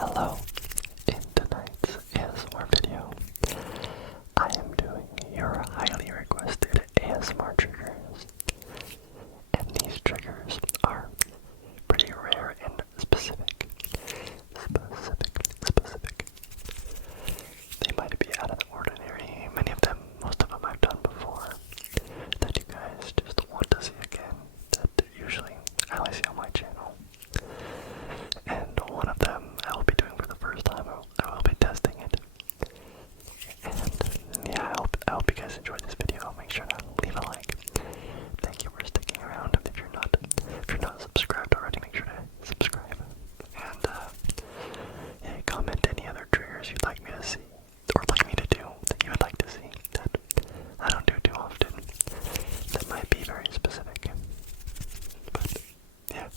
Hello, in tonight's ASMR video, I am doing your highly requested ASMR triggers, and these triggers are pretty rare and specific. They might be out of the ordinary. Many of them, most of them I've done before, that you guys just want to see again, that usually I only see on my channel. And one of them I will be doing for the first time. I will be testing it. And yeah, I hope you guys enjoyed this video. Make sure to leave a like. Thank you for sticking around. If you're not subscribed already, make sure to subscribe. And yeah, comment any other triggers you'd like me to see, or like me to do, that you would like to see, that I don't do too often, that might be very specific. But yeah,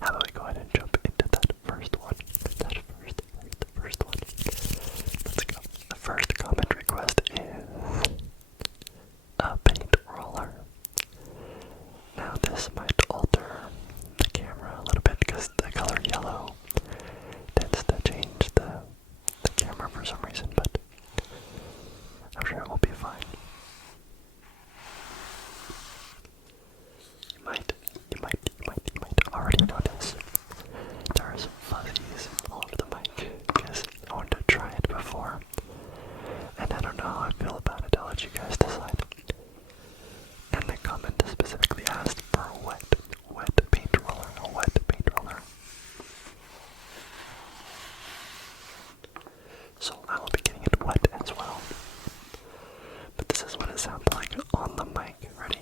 how about we go ahead and jump into that first one? First one. Let's go. The first comment request is a paint roller. Now this might alter the camera a little bit because the color yellow tends to change the camera for some reason, but I'm sure it will be fine. You might already notice there are some fuzzies all over the mic because I wanted to try it before, and I don't know how I feel about it. I'll let you guys decide. And the comment specifically asked for a wet paint roller, So I will be getting it wet as well. But this is what it sounds like on the mic. Ready?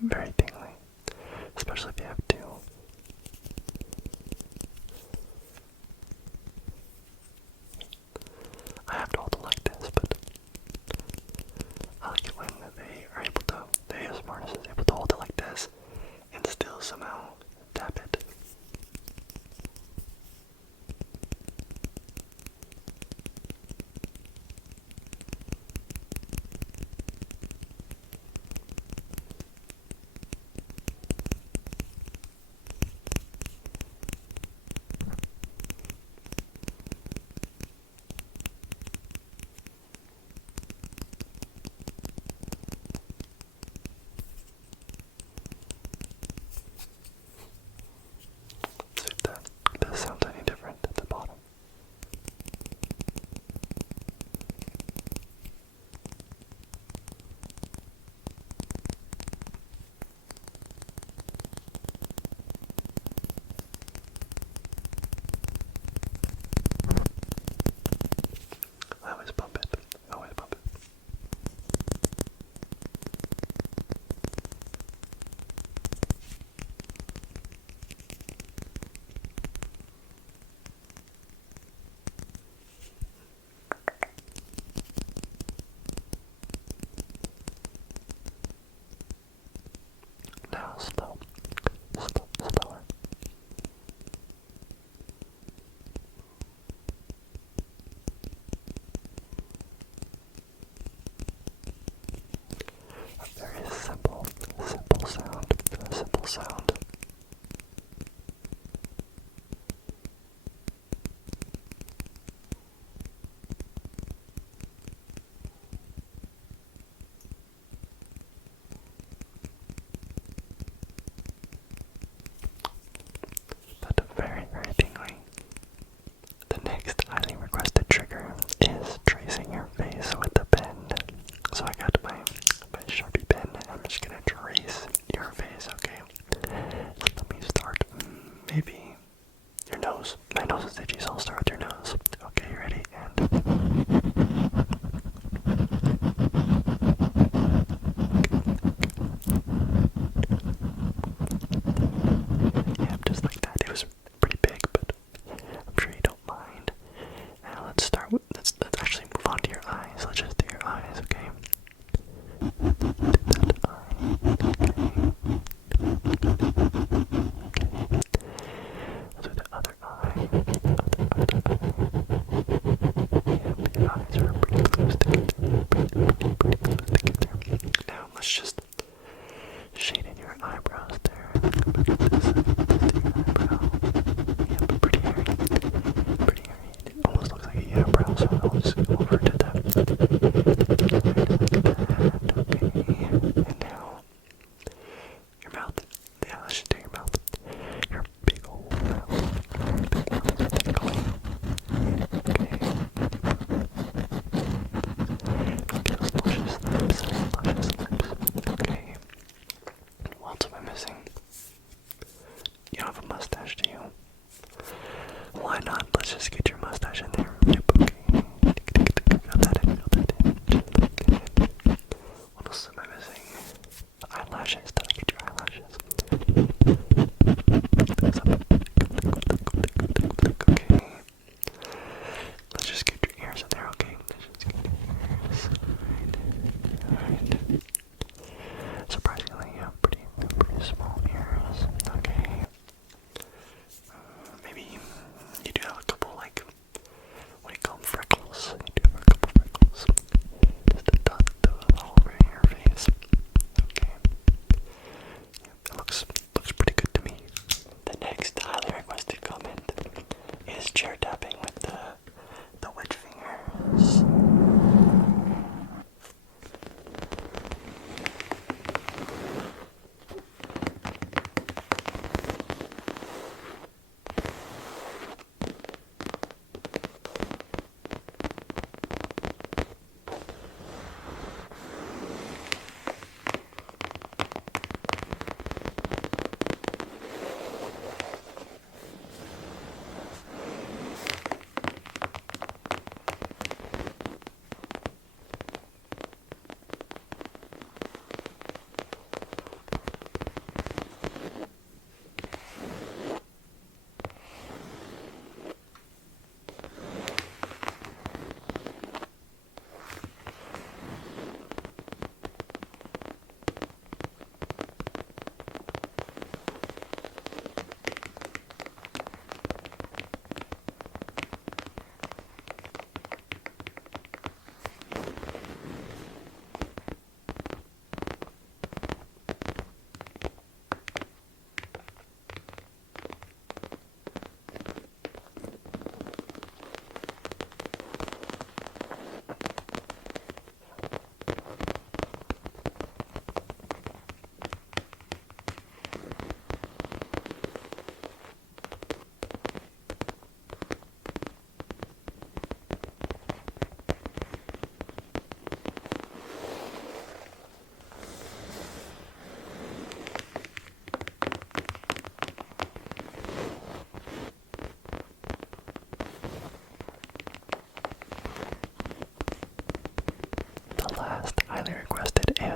very tingly, especially if you have two. I have to hold it like this, but I like it when they are able to, the ASMR artist is able to hold it like this and still somehow tap it. See if that sounds any different at the bottom. I always bump it. I always bump it. Now slower. A very simple sound. A simple sound. But very tingly. The next highly requested trigger is tracing your face with a pen. So I got my Sharpie pen. I'm just gonna trace your face, okay? So let me start. Maybe your nose. My nose is itchy, so I'll start with your nose. Okay, you ready? Yeah, just like that. It was pretty big, but I'm sure you don't mind. Now let's start with, let's actually move on to your eyes. Let's just do your eyes, okay? Do that eye, okay? Let's do the other eye. Other eye. Yep, your eyes are pretty close together. Pretty close together. Now let's just shade in your eyebrows there. Look at this eyebrow. Yep, pretty hairy. Pretty hairy. It almost looks like a unibrow, so I'll just go over to that. Okay. And now your mouth. Yeah, let's just do your mouth. Your big old mouth. Big mouth is tickling. Okay. Look at those luscious lips. Luscious lips.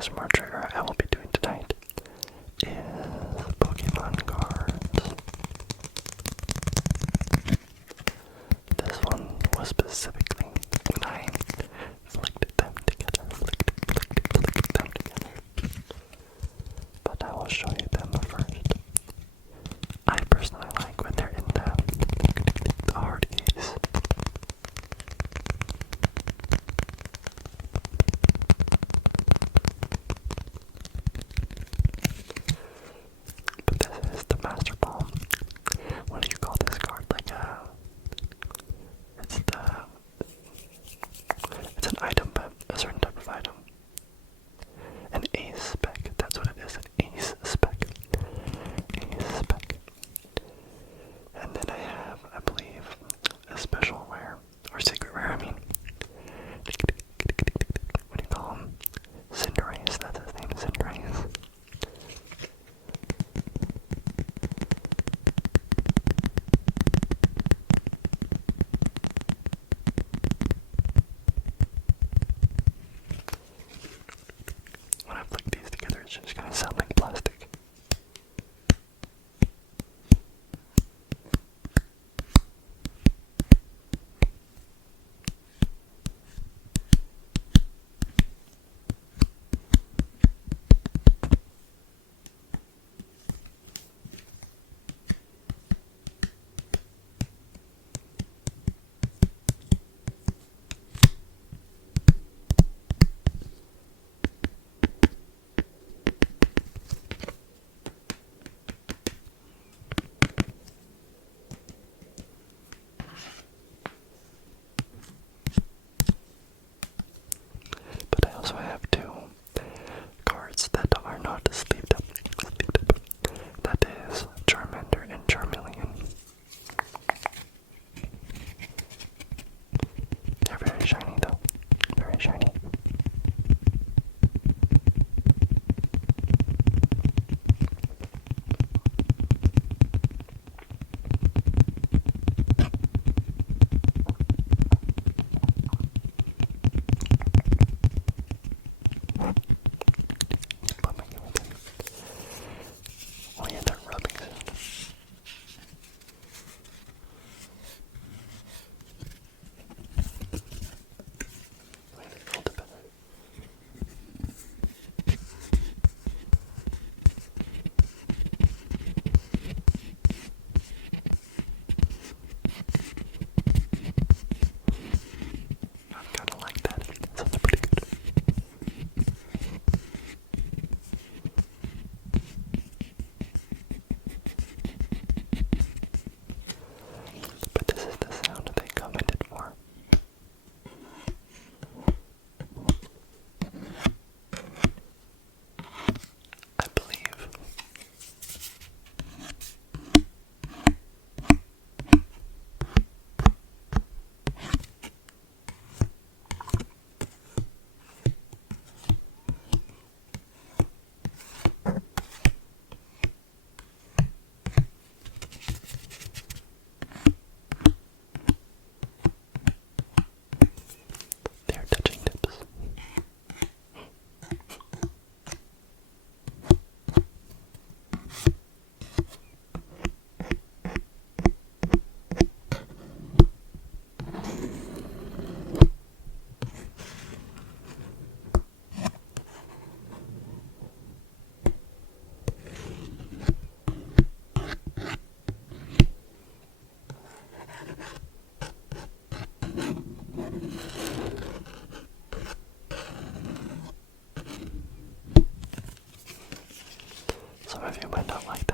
ASMR trigger I will be doing tonight is Pokemon cards. This one was specifically when I flicked them together, flicked them together. But I will show you them first. I personally like when they're in the hard case. But this is the Master Ball. What do you call this card? It's an item, but a certain type of item. An ace spec, that's what it is, an ace spec. Ace spec. And then I have, I believe, a special rare, or secret rare, I mean. What do you call him? Cinderace, that's his name, Cinderace. When I flick these together, it's just gonna sound like plastic. But I also have two cards that are not sleeved up. That is Charmander and Charmeleon. They're very shiny though. Very shiny. Oh yeah, that rubbing sound. Wait, hold it better. I kinda like that. It sounds pretty good. But this is the sound they commented for. I believe. They're touching tips. Some of you might not like